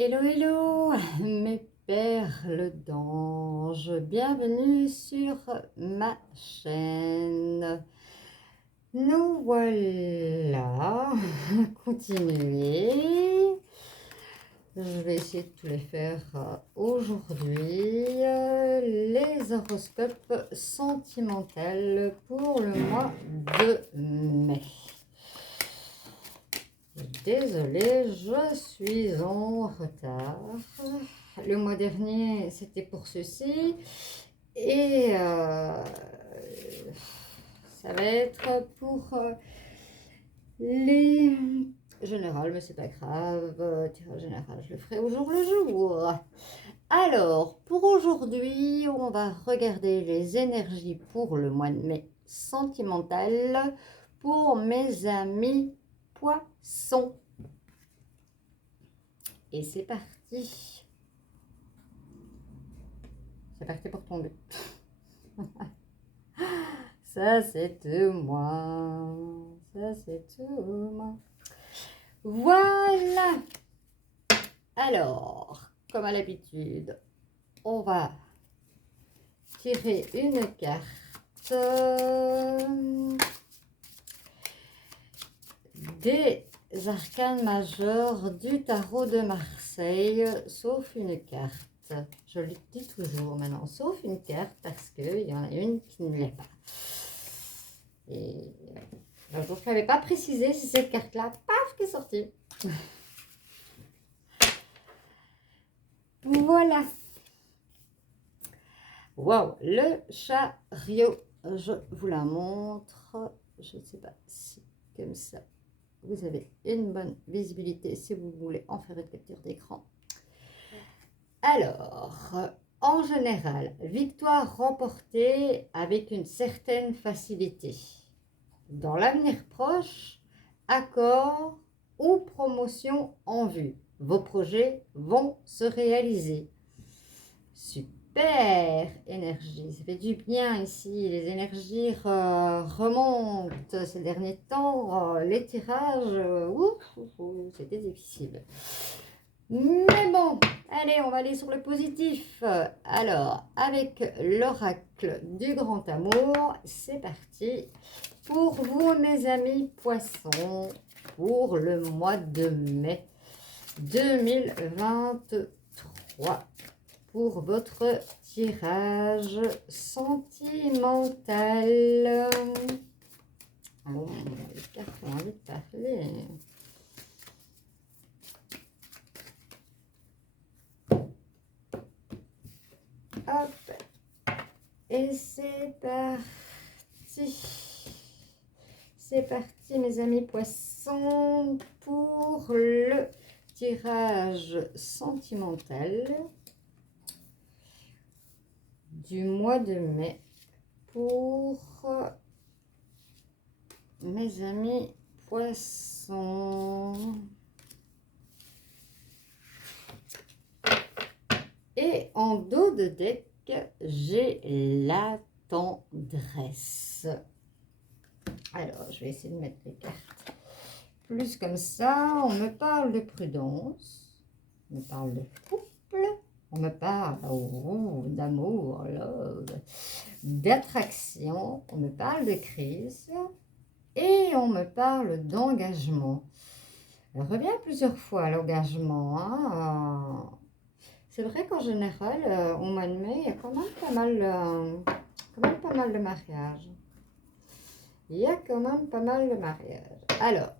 Hello, hello, mes perles d'ange, bienvenue sur ma chaîne. Nous voilà, continuer. Je vais essayer de tous les faire aujourd'hui. Les horoscopes sentimentaux pour le mois de mai. Désolée, je suis en retard. Le mois dernier, c'était pour ceci. Et ça va être pour les générales, mais c'est pas grave. Tirage général, je le ferai au jour le jour. Alors, pour aujourd'hui, on va regarder les énergies pour le mois de mai sentimental pour mes amis poissons. Et c'est parti. C'est parti pour tomber. Ça, c'est tout moi. Ça, c'est tout moi. Voilà. Alors, comme à l'habitude, on va tirer une carte des arcanes majeurs du tarot de Marseille, sauf une carte. Je le dis toujours maintenant, sauf une carte, parce qu'il y en a une qui ne l'est pas. Et je n'avais pas précisé si cette carte-là, paf, qui est sortie. Voilà. Waouh, le chariot. Je vous la montre. Je ne sais pas si comme ça, vous avez une bonne visibilité si vous voulez en faire une capture d'écran. Alors, en général, victoire remportée avec une certaine facilité. Dans l'avenir proche, accord ou promotion en vue. Vos projets vont se réaliser. Super énergie, ça fait du bien ici. Les énergies remontent ces derniers temps. Les tirages, c'était difficile. Mais bon, allez, on va aller sur le positif. Alors, avec l'oracle du grand amour, c'est parti. Pour vous, mes amis poissons, pour le mois de mai 2023, pour votre tirage sentimental. Oh, les cartes ont envie de parler. Hop, et c'est parti. C'est parti, mes amis poissons, pour le tirage sentimental du mois de mai pour mes amis poissons. Et en dos de deck, j'ai la tendresse. Alors, je vais essayer de mettre les cartes plus comme ça. On me parle de prudence, on me parle de couple, on me parle d'amour, d'attraction, on me parle de crise et on me parle d'engagement. Elle revient plusieurs fois, l'engagement. Hein. C'est vrai qu'en général, au mois de mai, il y a quand même pas mal de mariages. Il y a quand même pas mal de mariages. Alors,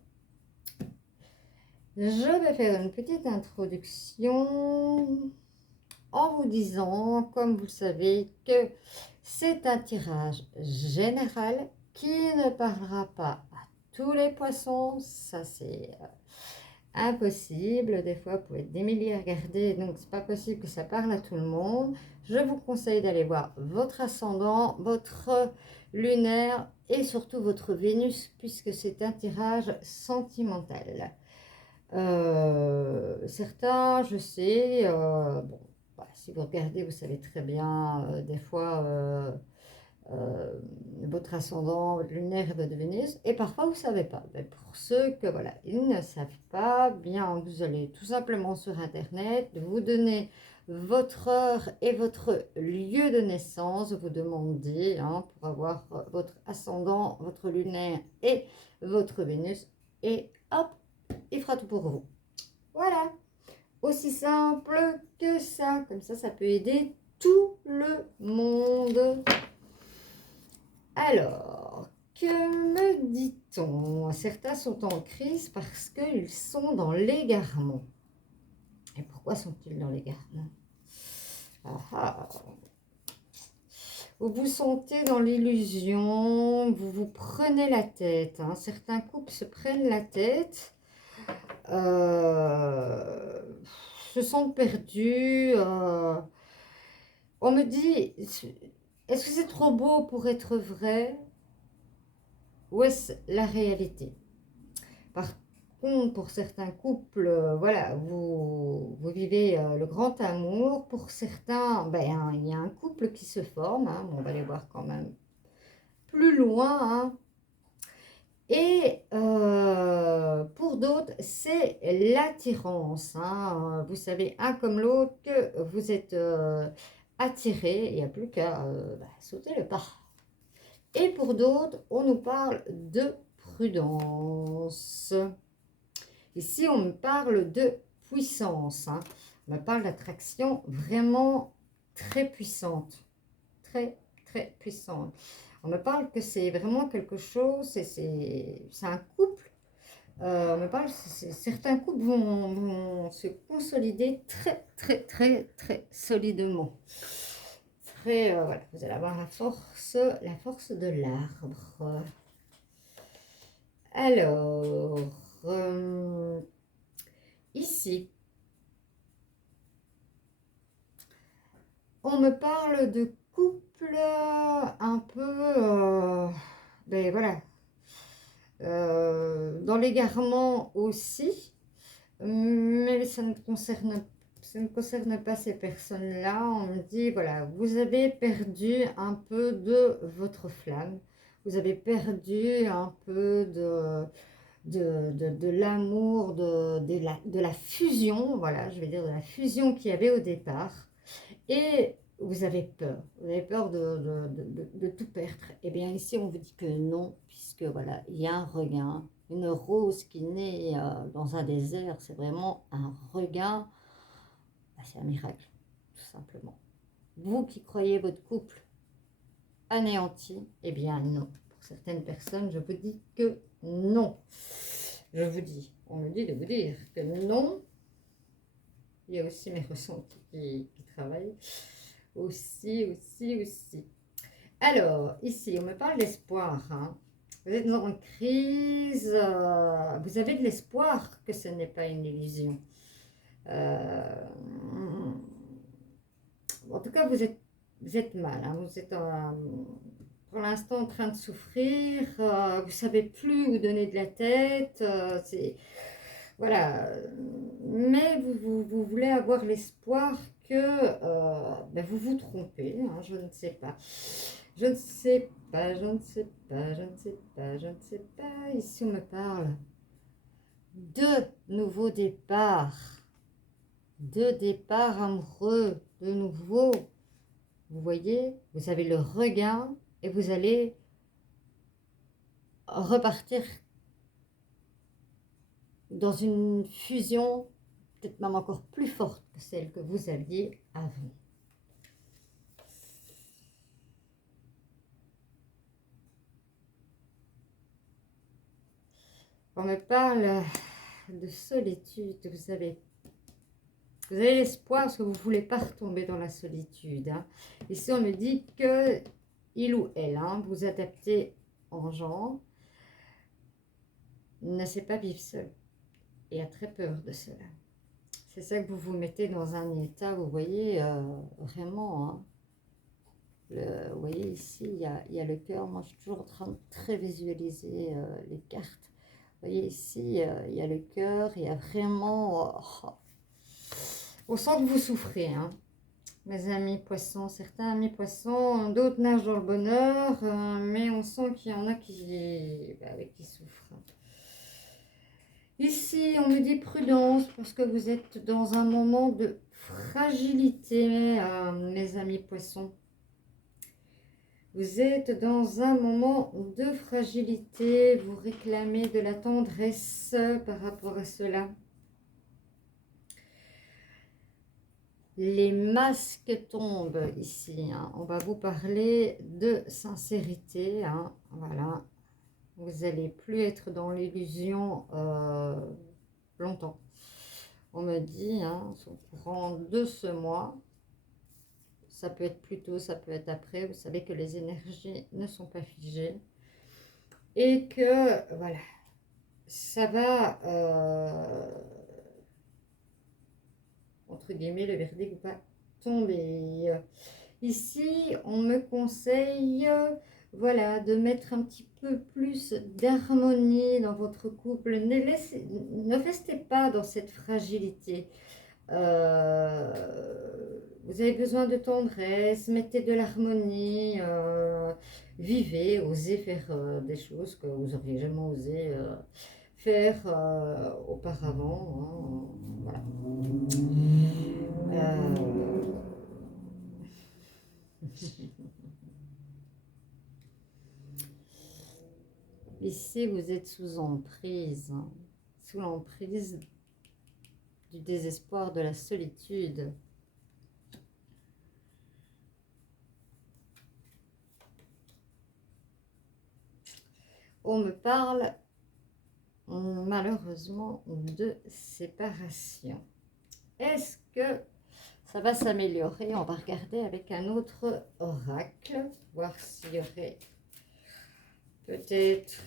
je vais faire une petite introduction en vous disant, comme vous le savez, que c'est un tirage général qui ne parlera pas à tous les poissons. Ça, c'est impossible. Des fois, vous pouvez être des milliers à regarder, donc c'est pas possible que ça parle à tout le monde. Je vous conseille d'aller voir votre ascendant, votre lunaire et surtout votre Vénus, puisque c'est un tirage sentimental. Certains, je sais, bon, bah, si vous regardez, vous savez très bien, des fois, votre ascendant, votre lunaire et votre Vénus, et parfois vous ne savez pas. Mais pour ceux que voilà, ils ne savent pas, bien vous allez tout simplement sur internet, vous donner votre heure et votre lieu de naissance, vous demandez pour avoir votre ascendant, votre lunaire et votre Vénus, et hop, il fera tout pour vous. Voilà, aussi simple que ça, comme ça peut aider tout le monde. Alors, que me dit-on? Certains sont en crise parce qu'ils sont dans l'égarement. Et pourquoi sont-ils dans l'égarement? Vous vous sentez dans l'illusion, vous vous prenez la tête. Certains couples se prennent la tête, se sentent perdus. On me dit, est-ce que c'est trop beau pour être vrai? Ou est-ce la réalité? Par contre, pour certains couples, voilà, vous vivez le grand amour. Pour certains, ben, il y a un couple qui se forme. On va aller voir quand même plus loin. Et pour d'autres, c'est l'attirance. Vous savez, un comme l'autre, que vous êtes attirés. Il n'y a plus qu'à sauter le pas. Et pour d'autres, on nous parle de prudence. Ici, on me parle de puissance. On me parle d'attraction vraiment très puissante. Très, très puissante. On me parle que c'est vraiment quelque chose, c'est un couple. On me parle, certains couples vont se consolider très, très, très, très solidement. Voilà, vous allez avoir la force de l'arbre. Alors, ici, on me parle de couple un peu, ben voilà, dans l'égarement aussi, mais ça ne concerne pas ces personnes-là. On me dit, voilà, vous avez perdu un peu de votre flamme, vous avez perdu un peu de l'amour, de la fusion, voilà, je vais dire de la fusion qu'il y avait au départ, et vous avez peur de tout perdre. Et bien ici, on vous dit que non, puisque voilà, il y a un regain, une rose qui naît dans un désert, c'est vraiment un regain, c'est un miracle, tout simplement. Vous qui croyez votre couple anéanti, eh bien non. Pour certaines personnes, je vous dis que non. Je vous dis, on me dit de vous dire que non. Il y a aussi mes ressentis qui travaillent. Aussi. Alors, ici, on me parle d'espoir. Vous êtes en crise. Vous avez de l'espoir que ce n'est pas une illusion. En tout cas, vous êtes mal. Vous êtes pour l'instant en train de souffrir. Vous ne savez plus où donner de la tête. Voilà. Mais vous voulez avoir l'espoir que vous vous trompez. Je ne sais pas. Je ne sais pas. Ici, on me parle de nouveaux départs. De départ amoureux, de nouveau. Vous voyez, vous avez le regain et vous allez repartir dans une fusion peut-être même encore plus forte que celle que vous aviez avant. On me parle de solitude, vous avez l'espoir parce que vous ne voulez pas retomber dans la solitude. Ici, on me dit que il ou elle, vous adaptez en genre, ne sait pas vivre seul et a très peur de cela. C'est ça que vous vous mettez dans un état, vous voyez, vraiment. Vous voyez ici, il y a le cœur. Moi, je suis toujours en train de très visualiser les cartes. Vous voyez ici, il y a le cœur, il y a vraiment... on sent que vous souffrez. mes amis poissons. Certains amis poissons, d'autres nagent dans le bonheur, mais on sent qu'il y en a qui souffrent. Ici, on me dit prudence parce que vous êtes dans un moment de fragilité, mes amis poissons. Vous êtes dans un moment de fragilité, vous réclamez de la tendresse par rapport à cela. Les masques tombent ici, hein. On va vous parler de sincérité, hein. Voilà. Vous n'allez plus être dans l'illusion longtemps. On me dit, hein, au courant de ce mois, ça peut être plus tôt, ça peut être après. Vous savez que les énergies ne sont pas figées. Et que, voilà, ça va, entre guillemets, le verdict va tomber. Ici, on me conseille, voilà, de mettre un petit peu plus d'harmonie dans votre couple. Ne restez pas dans cette fragilité. Vous avez besoin de tendresse, mettez de l'harmonie, vivez, osez faire des choses que vous n'auriez jamais osé faire auparavant, hein, voilà. Ici, vous êtes sous emprise, hein, sous l'emprise du désespoir, de la solitude. On me parle malheureusement de séparation. Est-ce que ça va s'améliorer? On va regarder avec un autre oracle, voir s'il y aurait peut-être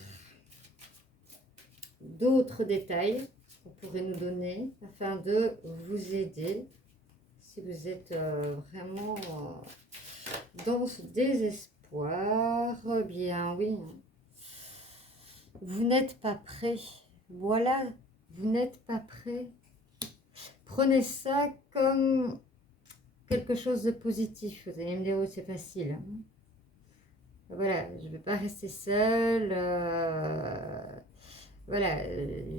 d'autres détails qu'on pourrait nous donner afin de vous aider si vous êtes vraiment dans ce désespoir. Bien oui, vous n'êtes pas prêt. Voilà, vous n'êtes pas prêt. Prenez ça comme quelque chose de positif. Vous allez me dire, oh, c'est facile. Voilà, je ne vais pas rester seule. Voilà,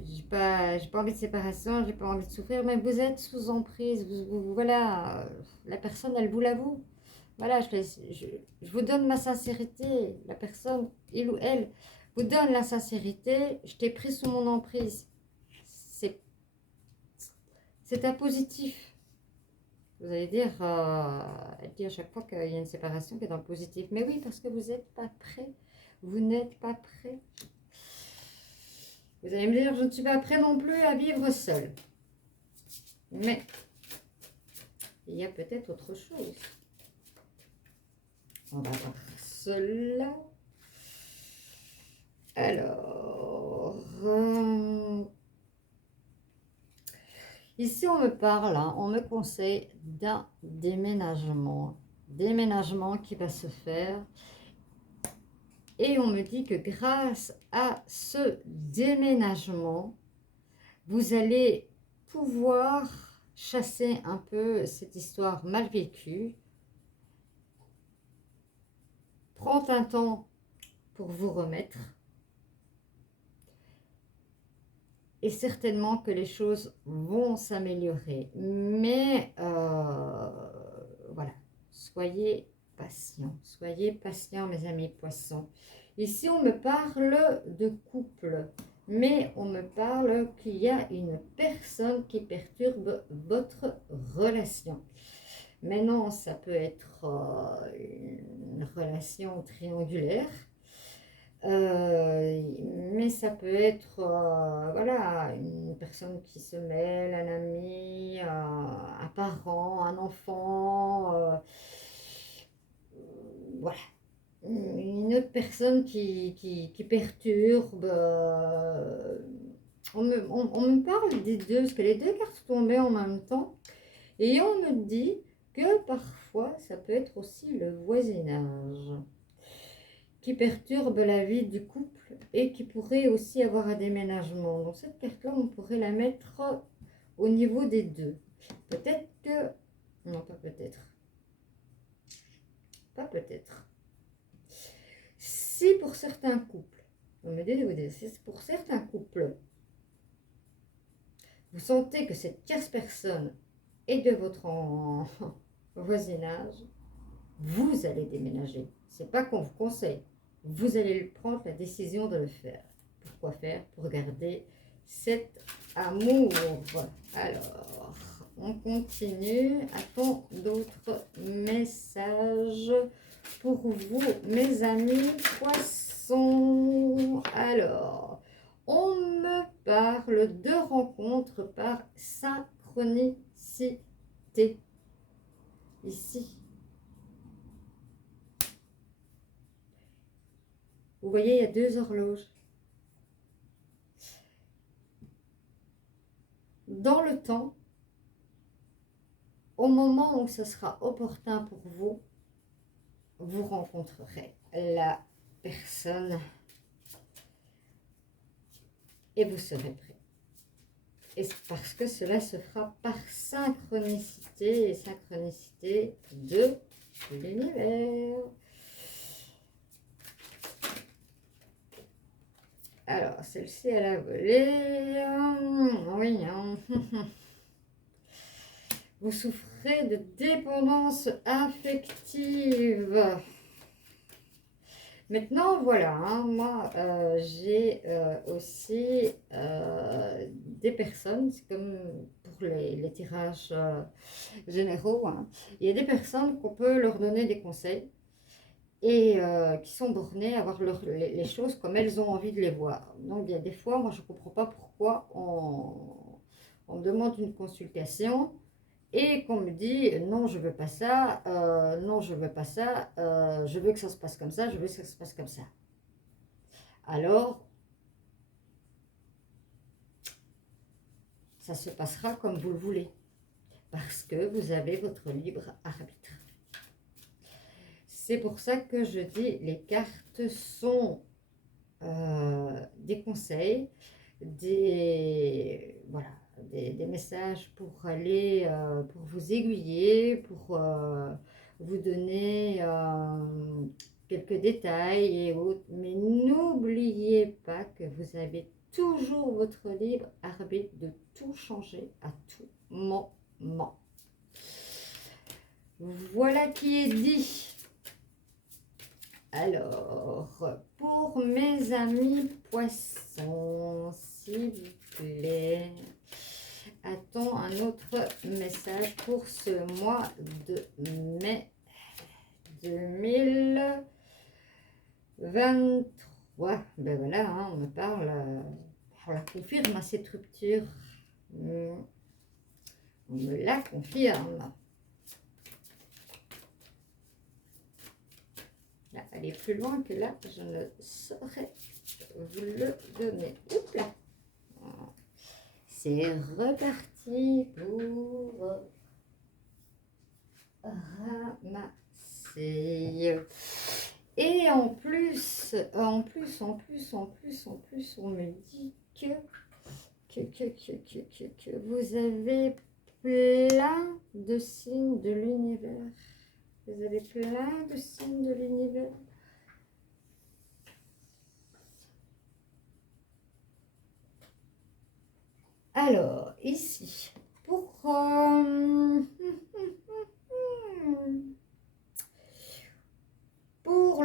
j'ai pas envie de séparation, j'ai pas envie de souffrir, mais vous êtes sous emprise. Voilà, la personne, elle vous l'avoue. Voilà, je vous donne ma sincérité. La personne, il ou elle, vous donne la sincérité. Je t'ai pris sous mon emprise. C'est un positif. Vous allez dire, elle dit à chaque fois qu'il y a une séparation qui est dans le positif. Mais oui, parce que vous n'êtes pas prêt. Vous n'êtes pas prêt. Vous allez me dire, je ne suis pas prêt non plus à vivre seul. Mais il y a peut-être autre chose. On va voir cela. Alors, ici on me parle, hein, on me conseille d'un déménagement. Déménagement qui va se faire. Et on me dit que grâce à ce déménagement, vous allez pouvoir chasser un peu cette histoire mal vécue. Prends un temps pour vous remettre. Et certainement que les choses vont s'améliorer. Mais voilà, soyez patients mes amis poissons. Ici on me parle de couple, mais on me parle qu'il y a une personne qui perturbe votre relation. Maintenant ça peut être une relation triangulaire, mais ça peut être voilà, une personne qui se mêle, un ami, un parent, un enfant, voilà, une autre personne qui perturbe. On me parle des deux, parce que les deux cartes tombaient en même temps, et on me dit que parfois ça peut être aussi le voisinage qui perturbe la vie du couple et qui pourrait aussi avoir un déménagement. Donc cette carte-là, on pourrait la mettre au niveau des deux. Peut-être que... Non, pas peut-être. pas peut-être. Si pour certains couples, vous me dites, si pour certains couples, vous sentez que cette tierce personne est de votre voisinage, vous allez déménager. C'est pas qu'on vous conseille. Vous allez prendre la décision de le faire. Pourquoi faire? Pour garder cet amour. Alors, on continue. A-t-on d'autres messages pour vous, mes amis poissons? Alors, on me parle de rencontres par synchronicité. Ici. Vous voyez, il y a 2 horloges. Dans le temps, au moment où ce sera opportun pour vous, vous rencontrerez la personne et vous serez prêt. Et parce que cela se fera par synchronicité et synchronicité de l'univers. Alors, celle-ci, elle a volé. Oui. Vous souffrez de dépendance affective. Maintenant, voilà, moi, j'ai aussi des personnes, c'est comme pour les tirages généraux, hein. Il y a des personnes qu'on peut leur donner des conseils et qui sont bornées à voir les choses comme elles ont envie de les voir. Donc, il y a des fois, moi, je ne comprends pas pourquoi on me demande une consultation et qu'on me dit non, je veux pas ça, non, je veux pas ça, je veux que ça se passe comme ça, je veux que ça se passe comme ça. Alors, ça se passera comme vous le voulez, parce que vous avez votre libre arbitre. C'est pour ça que je dis les cartes sont des conseils, voilà, des messages pour aller, pour vous aiguiller, pour vous donner quelques détails et autres. Mais n'oubliez pas que vous avez toujours votre libre arbitre de tout changer à tout moment. Voilà qui est dit. Alors, pour mes amis poissons, s'il vous plaît, a-t-on un autre message pour ce mois de mai 2023? Ben voilà, hein, on me parle, on la confirme à cette rupture. On me la confirme. Là, elle est plus loin que là, je ne saurais vous le donner. Oups là. C'est reparti pour ramasser. Et en plus, on me dit que vous avez plein de signes de l'univers. Vous avez plein de signes de l'univers. Alors, ici, pour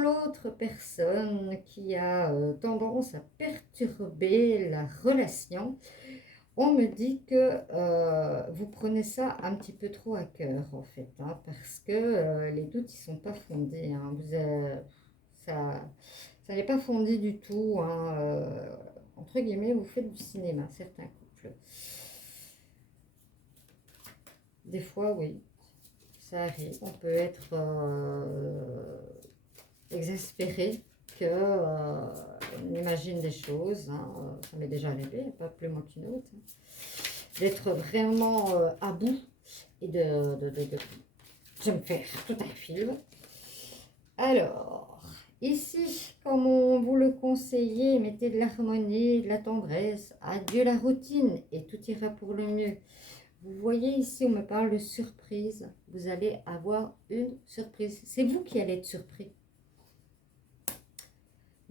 l'autre personne qui a tendance à perturber la relation, on me dit que vous prenez ça un petit peu trop à cœur, en fait, hein, parce que les doutes, ils ne sont pas fondés. Hein, ça n'est pas fondé du tout. Hein, entre guillemets, vous faites du cinéma, certains couples. Des fois, oui, ça arrive. On peut être exaspéré on imagine des choses. Hein, ça m'est déjà arrivé, pas plus moi qu'une autre. Hein, d'être vraiment à bout et de me faire tout un film. Alors, ici, comme on vous le conseillait, mettez de l'harmonie, de la tendresse, adieu la routine et tout ira pour le mieux. vous voyez ici, on me parle de surprise. Vous allez avoir une surprise. C'est vous qui allez être surpris.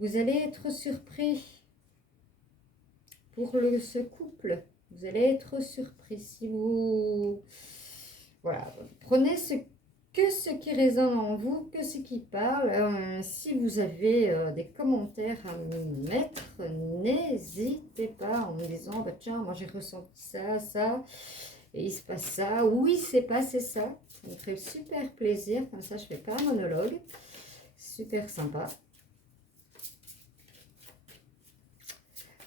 Vous allez être surpris pour ce couple. Vous allez être surpris si vous... Voilà, prenez ce qui résonne en vous, que ce qui parle. Si vous avez des commentaires à me mettre, n'hésitez pas en me disant, bah, tiens, moi j'ai ressenti ça, ça, et il se passe ça. Oui, c'est passé ça. Ça me ferait super plaisir, comme ça je ne fais pas un monologue. Super sympa.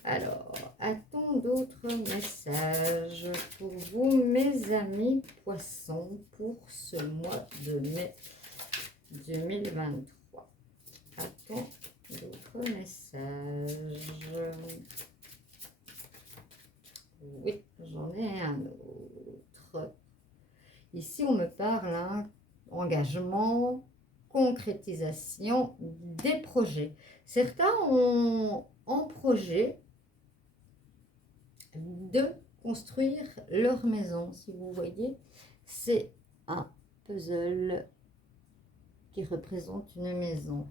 Alors, a-t-on d'autres messages pour vous, mes amis poissons, pour ce mois de mai 2023? A-t-on d'autres messages? Oui, j'en ai un autre. Ici, on me parle, hein, engagement, concrétisation des projets. Certains ont en projet de construire leur maison. Si vous voyez, c'est un puzzle qui représente une maison.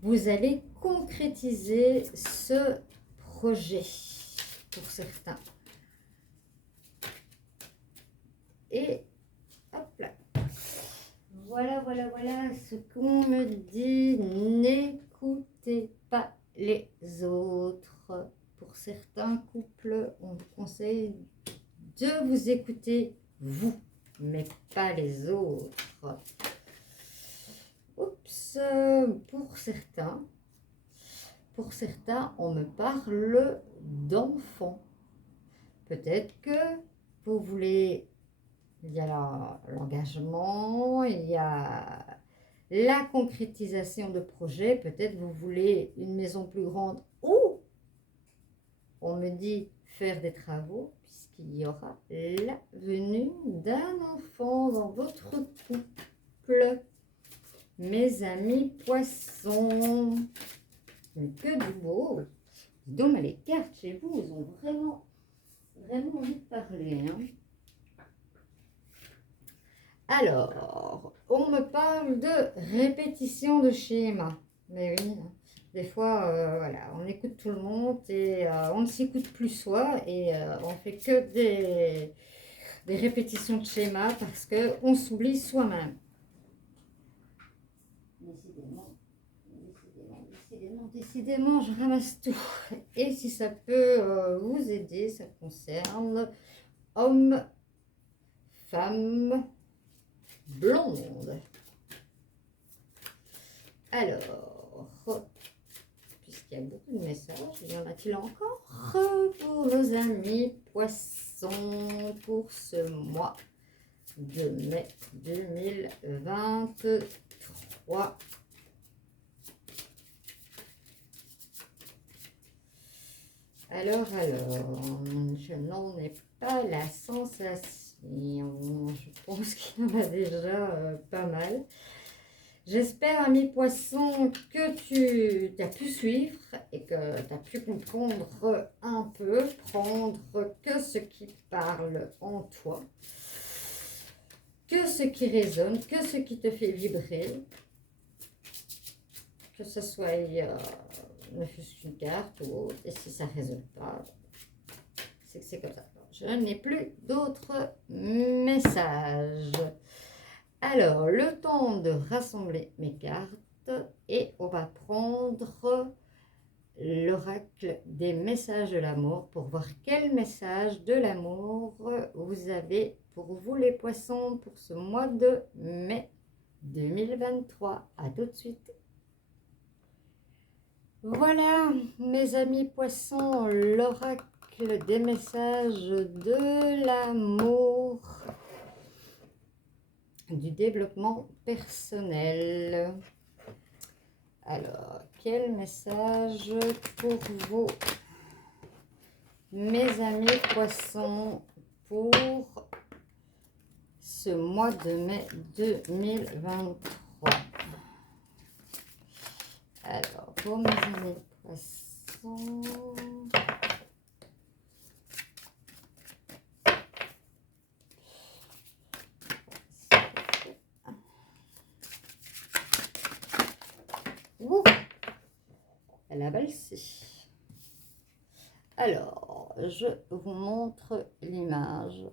Vous allez concrétiser ce projet pour certains. Et hop là. Voilà, voilà, voilà ce qu'on me dit. N'écoutez pas les autres. Pour certains couples, on vous conseille de vous écouter vous, mais pas les autres. Oups, pour certains, on me parle d'enfants. Peut-être que vous voulez, il y a l'engagement, il y a la concrétisation de projets. Peut-être vous voulez une maison plus grande ou on me dit faire des travaux, puisqu'il y aura la venue d'un enfant dans votre couple. Mes amis poissons, mais que du beau. Donc les cartes chez vous, ils ont vraiment envie de parler. Hein. Alors, on me parle de répétition de schéma. Mais oui, des fois, voilà, on écoute tout le monde et on ne s'écoute plus soi et on fait que des répétitions de schéma parce qu'on s'oublie soi-même. Décidément, je ramasse tout. Et si ça peut vous aider, ça concerne homme, femme, blonde. Alors, puisqu'il y a beaucoup de messages, y en a-t-il encore pour nos amis poissons pour ce mois de mai 2023? Alors, je n'en ai pas la sensation. Je pense qu'il y en a déjà pas mal. J'espère, ami poisson, que tu as pu suivre et que tu as pu comprendre un peu, prendre que ce qui parle en toi, que ce qui résonne, que ce qui te fait vibrer, que ce soit ne fût-ce qu'une carte ou autre, et si ça ne résonne pas, c'est que c'est comme ça. Je n'ai plus d'autres messages. Alors, le temps de rassembler mes cartes et on va prendre l'oracle des messages de l'amour pour voir quel message de l'amour vous avez pour vous les poissons pour ce mois de mai 2023. À tout de suite. Voilà, mes amis poissons, l'oracle des messages de l'amour, du développement personnel. Alors, quel message pour vous, mes amis poissons, pour ce mois de mai 2023? Alors, pour mes amis poissons, elle a valsé. Alors, je vous montre l'image.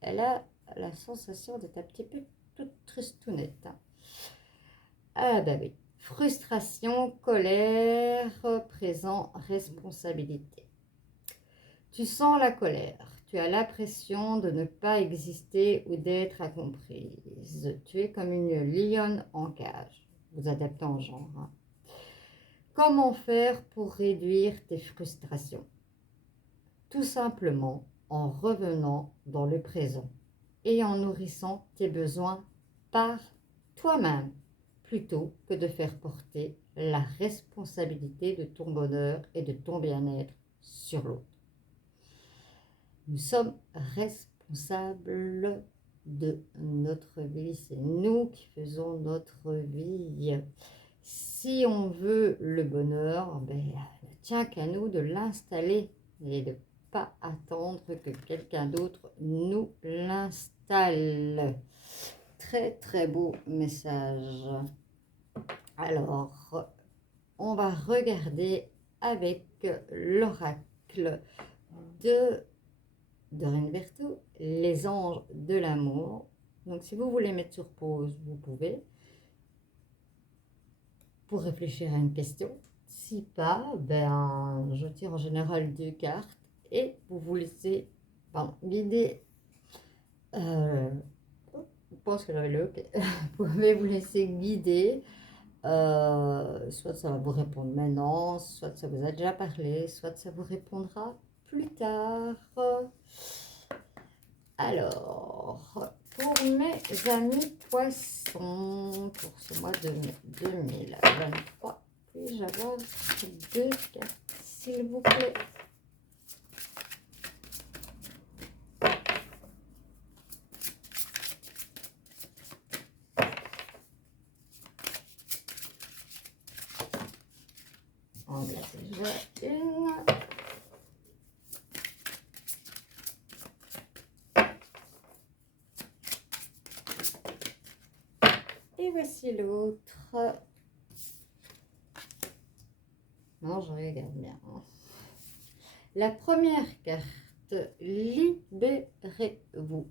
Elle a la sensation d'être un petit peu toute tristounette. Hein. Ah bah oui. Frustration, colère, présent, responsabilité. Tu sens la colère. Tu as l'impression de ne pas exister ou d'être incomprise. Tu es comme une lionne en cage. Vous adaptez en genre. Hein. Comment faire pour réduire tes frustrations? Tout simplement en revenant dans le présent et en nourrissant tes besoins par toi-même, plutôt que de faire porter la responsabilité de ton bonheur et de ton bien-être sur l'autre. Nous sommes responsables de notre vie, c'est nous qui faisons notre vie. Si on veut le bonheur, ben, il ne tient qu'à nous de l'installer et de ne pas attendre que quelqu'un d'autre nous l'installe. Très très beau message. Alors, on va regarder avec l'oracle de Dorine Berthaud, les anges de l'amour. Donc, si vous voulez mettre sur pause, vous pouvez. Pour réfléchir à une question. Si pas, ben, je tire en général 2 cartes et vous vous laissez guider. Je pense que j'avais le OK. Vous pouvez vous laisser guider. Soit ça va vous répondre maintenant, soit ça vous a déjà parlé, soit ça vous répondra plus tard. Alors, pour mes amis poissons, pour ce mois de mai 2023, puis-je avoir 2 cartes, s'il vous plaît? On a déjà une. Et voici l'autre. Non, je regarde bien. La première carte, libérez-vous.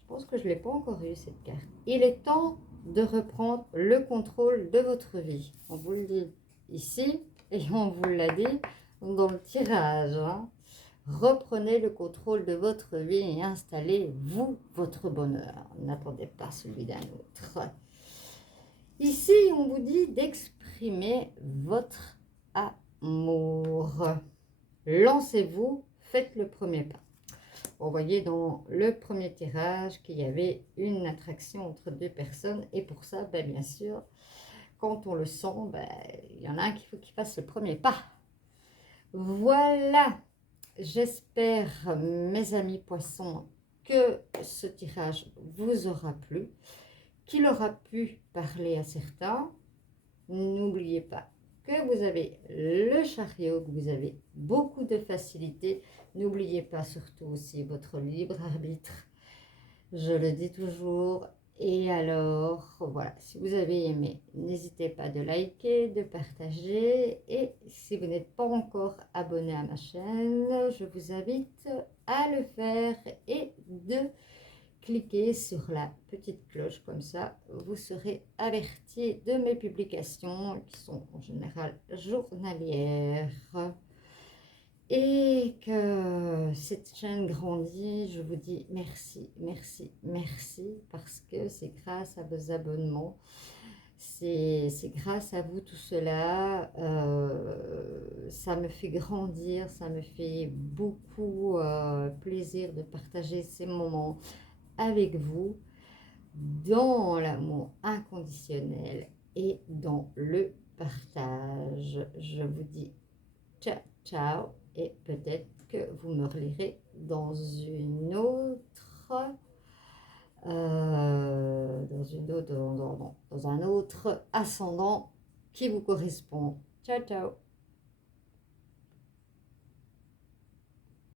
Je pense que je ne l'ai pas encore eu cette carte. Il est temps de reprendre le contrôle de votre vie. On vous le dit ici et on vous l'a dit dans le tirage. Hein. Reprenez le contrôle de votre vie et installez-vous votre bonheur. N'attendez pas celui d'un autre. Ici, on vous dit d'exprimer votre amour. Lancez-vous, faites le premier pas. Vous voyez dans le premier tirage qu'il y avait une attraction entre 2 personnes. Et pour ça, ben, bien sûr, quand on le sent, ben, il y en a un qu'il faut qu'il fasse le premier pas. Voilà. J'espère, mes amis poissons, que ce tirage vous aura plu, qu'il aura pu parler à certains. N'oubliez pas que vous avez le chariot, que vous avez beaucoup de facilité. N'oubliez pas surtout aussi votre libre arbitre. Je le dis toujours. Et alors, voilà, si vous avez aimé, n'hésitez pas de liker, de partager. Et si vous n'êtes pas encore abonné à ma chaîne, je vous invite à le faire et de cliquer sur la petite cloche, comme ça vous serez averti de mes publications qui sont en général journalières. Et que cette chaîne grandit, je vous dis merci, merci, merci, parce que c'est grâce à vos abonnements, c'est grâce à vous tout cela, ça me fait grandir, ça me fait beaucoup plaisir de partager ces moments avec vous dans l'amour inconditionnel et dans le partage. Je vous dis ciao, ciao, et peut-être que vous me relirez dans une autre, dans un autre ascendant qui vous correspond. Ciao, ciao.